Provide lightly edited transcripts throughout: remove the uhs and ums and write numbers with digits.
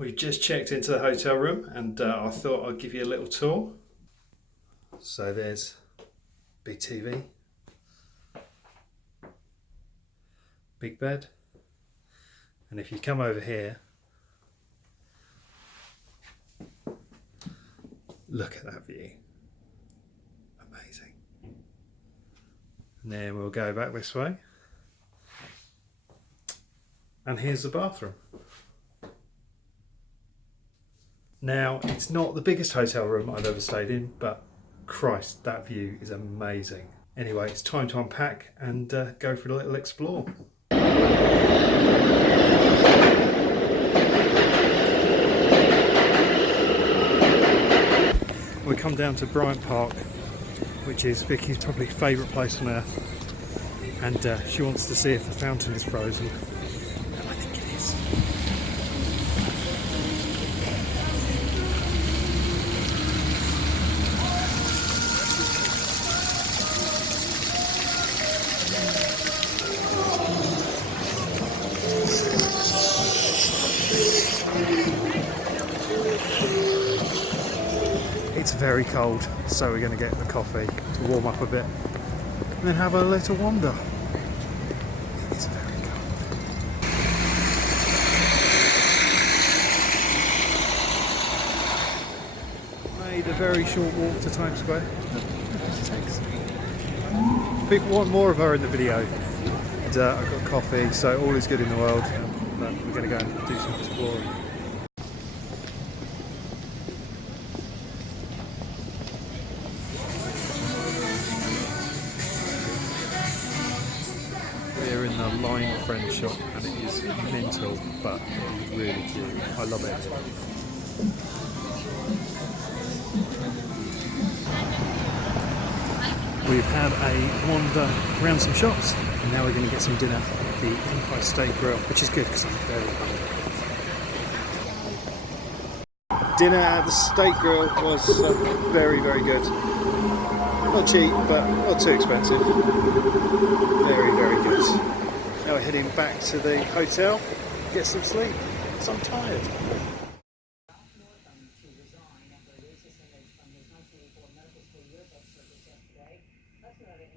We've just checked into the hotel room and I thought I'd give you a little tour. So there's big TV, big bed, and if you come over here, look at that view. Amazing. And then we'll go back this way. And here's the bathroom. Now, it's not the biggest hotel room I've ever stayed in, but Christ, that view is amazing. Anyway, it's time to unpack and go for a little explore. We come down to Bryant Park, which is Vicky's probably favourite place on earth, and she wants to see if the fountain is frozen. And I think it is. It's very cold, so we're going to get a coffee to warm up a bit and then have a little wander. It is very cold. Made a very short walk to Times Square. People want more of her in the video. And I've got coffee, so all is good in the world. But we're going to go and do some exploring. We're in the Line Friend shop and it is mental, but it is really cute. I love it. We've had a wander around some shops and now we're going to get some dinner at the Empire State Grill, which is good because I'm very hungry. Dinner at the State Grill was very, very good. Not cheap, but not too expensive. Very, very good. Now we're heading back to the hotel, get some sleep, because I'm tired.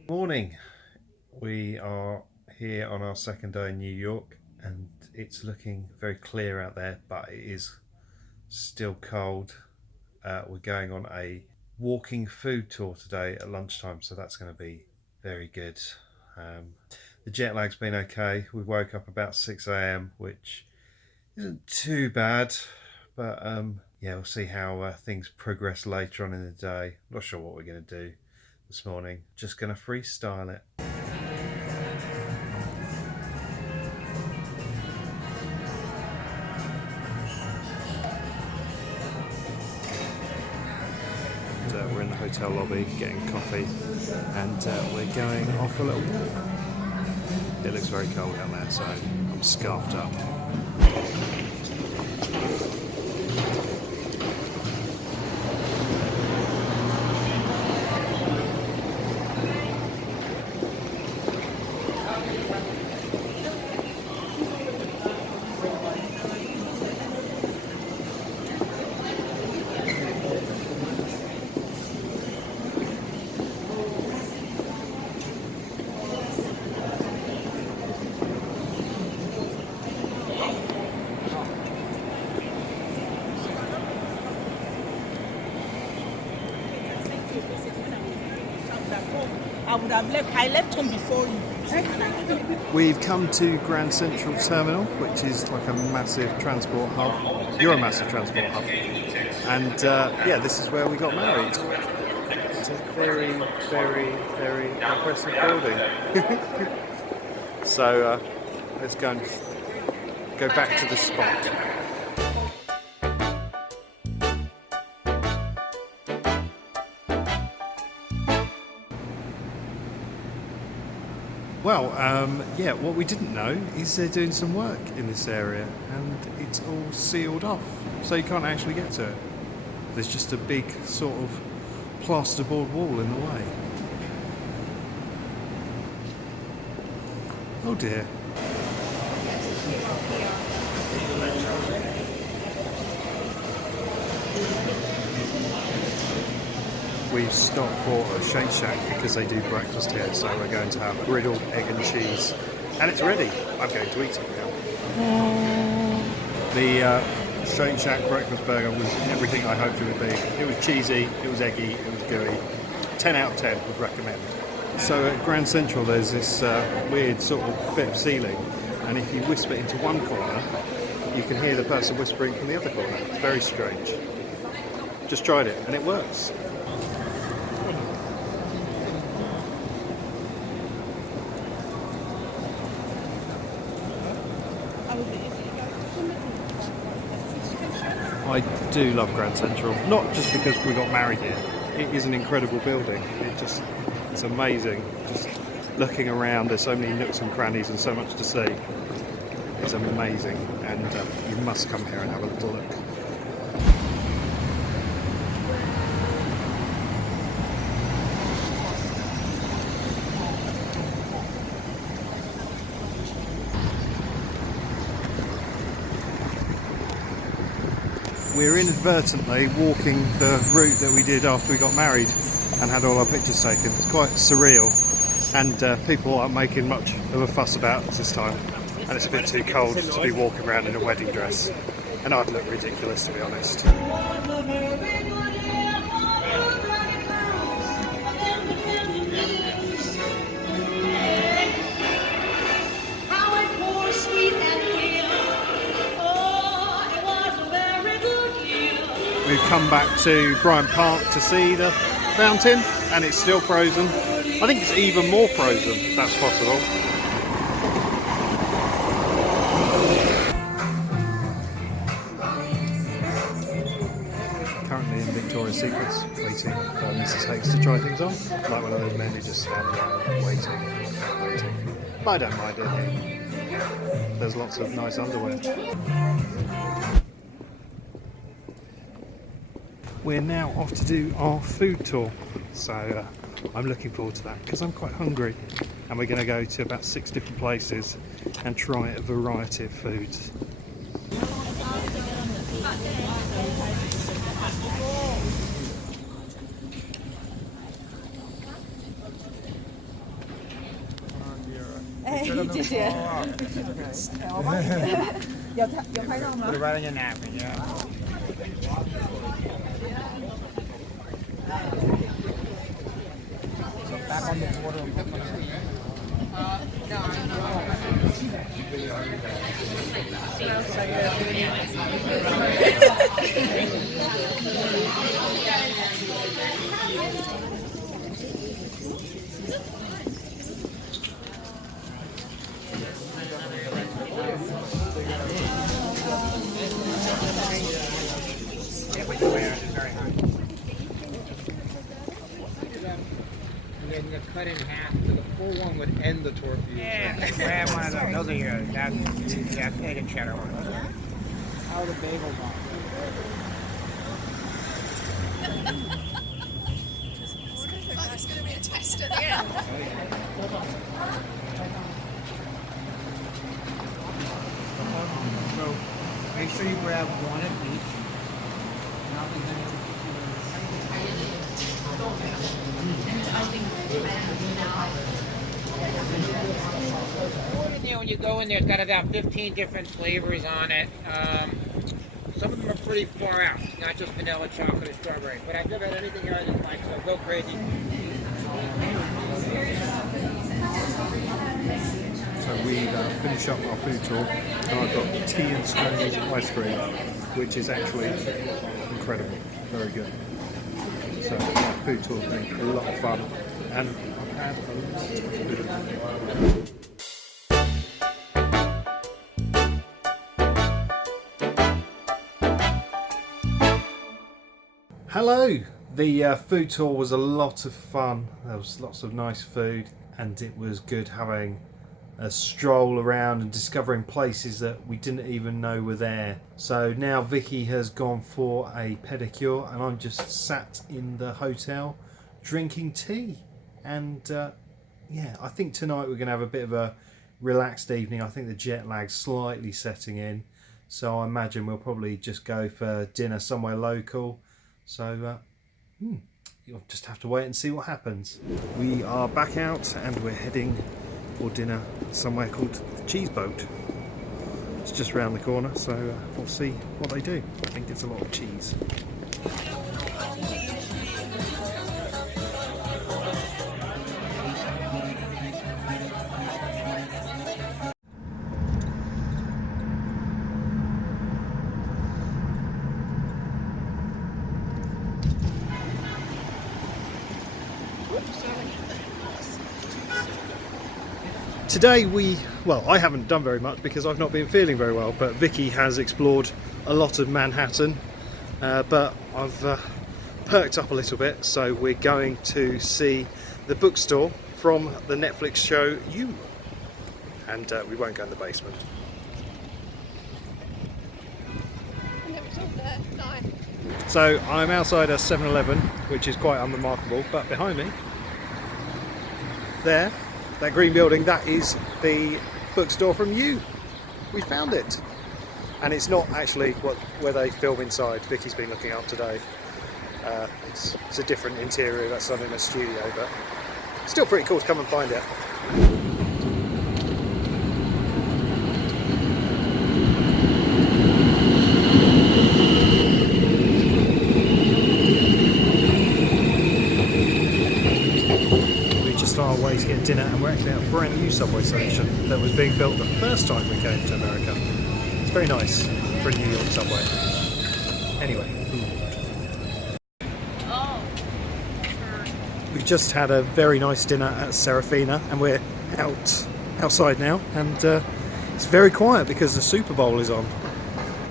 Morning. We are here on our second day in New York, and it's looking very clear out there, but it is still cold. We're going on a walking food tour today at lunchtime, so that's going to be very good. The jet lag's been okay. We woke up about 6 AM, which isn't too bad, but yeah, we'll see how things progress later on in the day. Not sure what we're going to do this morning. Just going to freestyle it. We're in the hotel lobby getting coffee and we're going off a little walk. It looks very cold out there, so I'm scarfed up. I left home before you. We've come to Grand Central Terminal, which is like a massive transport hub. You're a massive transport hub. And yeah, this is where we got married. It's a very, very, very impressive building. So let's go and go back to the spot. Well, yeah, what we didn't know is they're doing some work in this area and it's all sealed off, so you can't actually get to it. There's just a big sort of plasterboard wall in the way. Oh dear. We've stopped for a Shake Shack because they do breakfast here, so we're going to have griddled egg and cheese. And it's ready. I'm going to eat it now. The Shake Shack breakfast burger was everything I hoped it would be. It was cheesy, it was eggy, it was gooey. 10 out of 10 would recommend. So at Grand Central there's this weird sort of bit of ceiling, and if you whisper into one corner, you can hear the person whispering from the other corner. It's very strange. Just tried it and it works. I do love Grand Central, not just because we got married here. It is an incredible building. It's amazing. Just looking around, there's so many nooks and crannies and so much to see. It's amazing, and you must come here and have a little look. We're inadvertently walking the route that we did after we got married and had all our pictures taken. It's quite surreal, and people aren't making much of a fuss about us this time. And it's a bit too cold to be walking around in a wedding dress, and I'd look ridiculous, to be honest. We've come back to Bryant Park to see the fountain, and it's still frozen. I think it's even more frozen, if that's possible. Currently in Victoria's Secrets, waiting for Mrs. Hakes to try things on. Like one of those men who just stand around waiting. But I don't mind it. There's lots of nice underwear. We're now off to do our food tour, so I'm looking forward to that because I'm quite hungry, and we're going to go to about 6 different places and try a variety of foods. Back on the border. Yeah, but your air is very high. And then you cut in half, so the full one would end the tortilla. Yeah, grab one of those. Those are yours. That's egg and cheddar ones. How are the bagel box? Oh, there's going to be a test at the end. So make sure you grab one at each. When you go in there, it's got about 15 different flavors on it. Some of them are pretty far out, not just vanilla, chocolate, or strawberry. But I've never had anything here I didn't like, so go crazy. So we finish up our food tour, and I've got tea and scones ice cream, which is actually incredible, very good. So our food tour has been a lot of fun, and I've had a lot of food. Hello! The food tour was a lot of fun. There was lots of nice food, and it was good having a stroll around and discovering places that we didn't even know were there. So now Vicky has gone for a pedicure, and I'm just sat in the hotel drinking tea. And yeah, I think tonight we're going to have a bit of a relaxed evening. I think the jet lag's slightly setting in, so I imagine we'll probably just go for dinner somewhere local. So you'll just have to wait and see what happens. We are back out and we're heading for dinner somewhere called the Cheese Boat. It's just round the corner, so we'll see what they do. I think it's a lot of cheese. Today I haven't done very much because I've not been feeling very well, but Vicky has explored a lot of Manhattan, but I've perked up a little bit, so we're going to see the bookstore from the Netflix show You, and we won't go in the basement. And it was all there. No. So I'm outside a 7-Eleven, which is quite unremarkable, but behind me, there, that green building, that is the bookstore from You. We found it. And it's not actually where they film inside. Vicky's been looking up today. It's a different interior, that's done in a studio, but still pretty cool to come and find it. Our way to get dinner, and we're actually at a brand new subway station that was being built the first time we came to America. It's very nice for a New York subway. Anyway, we just had a very nice dinner at Serafina, and we're outside now, and it's very quiet because the Super Bowl is on.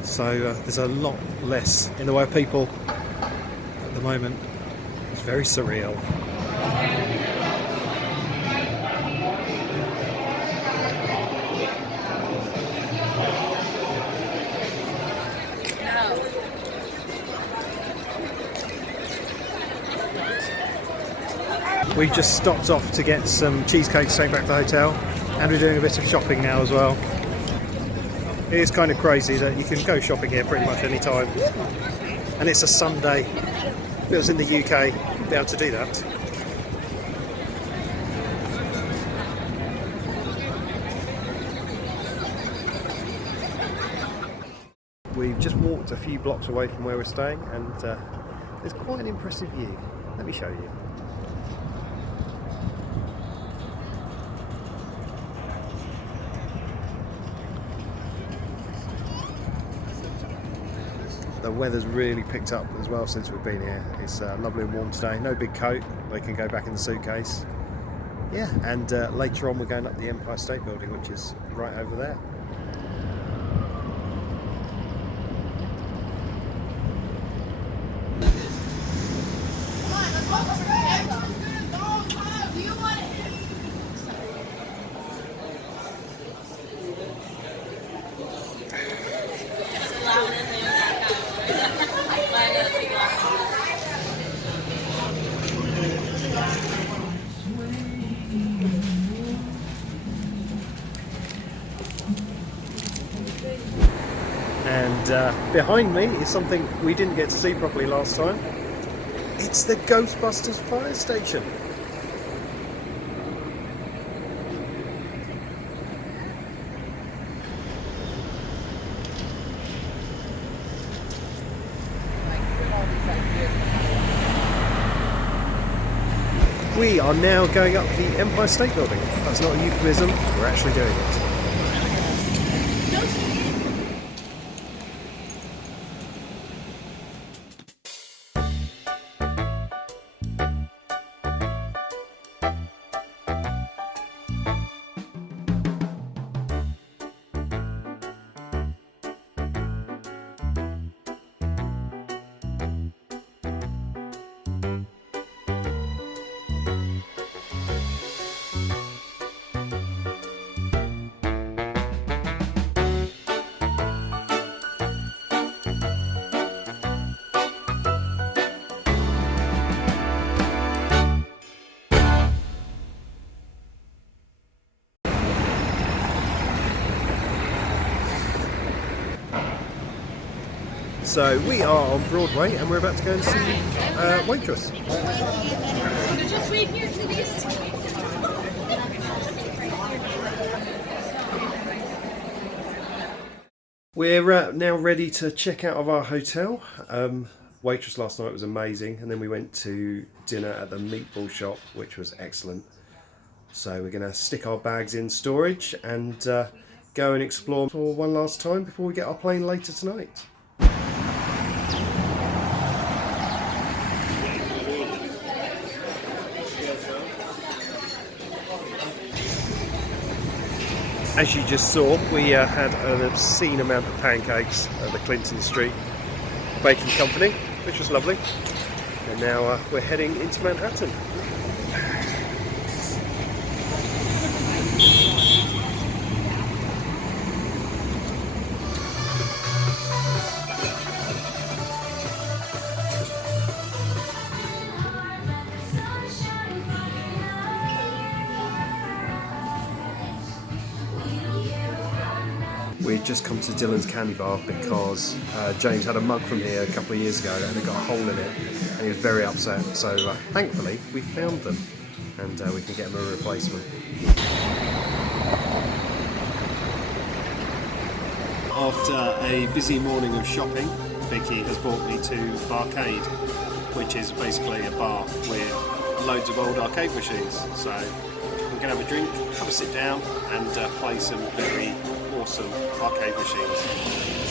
So there's a lot less in the way of people at the moment. It's very surreal. We just stopped off to get some cheesecake to take back to the hotel, and we're doing a bit of shopping now as well. It is kind of crazy that you can go shopping here pretty much any time, and it's a Sunday. If it was in the UK, you'd be able to do that. We've just walked a few blocks away from where we're staying, and there's quite an impressive view. Let me show you. The weather's really picked up as well since we've been here. It's lovely and warm today. No big coat, they can go back in the suitcase. Yeah, and later on we're going up the Empire State Building, which is right over there. And behind me is something we didn't get to see properly last time. It's the Ghostbusters fire station. We are now going up the Empire State Building. That's not a euphemism, we're actually doing it. So we are on Broadway and we're about to go and see Waitress. Just wait here, please. We're now ready to check out of our hotel. Waitress last night was amazing, and then we went to dinner at the meatball shop, which was excellent. So we're going to stick our bags in storage and go and explore for one last time before we get our plane later tonight. As you just saw, we had an obscene amount of pancakes at the Clinton Street Baking Company, which was lovely. And now we're heading into Manhattan. We'd just come to Dylan's Candy Bar because James had a mug from here a couple of years ago and it got a hole in it, and he was very upset. So thankfully we found them, and we can get him a replacement. After a busy morning of shopping, Vicki has brought me to Barcade, which is basically a bar with loads of old arcade machines. So we're going to have a drink, have a sit down, and play some very awesome arcade machines.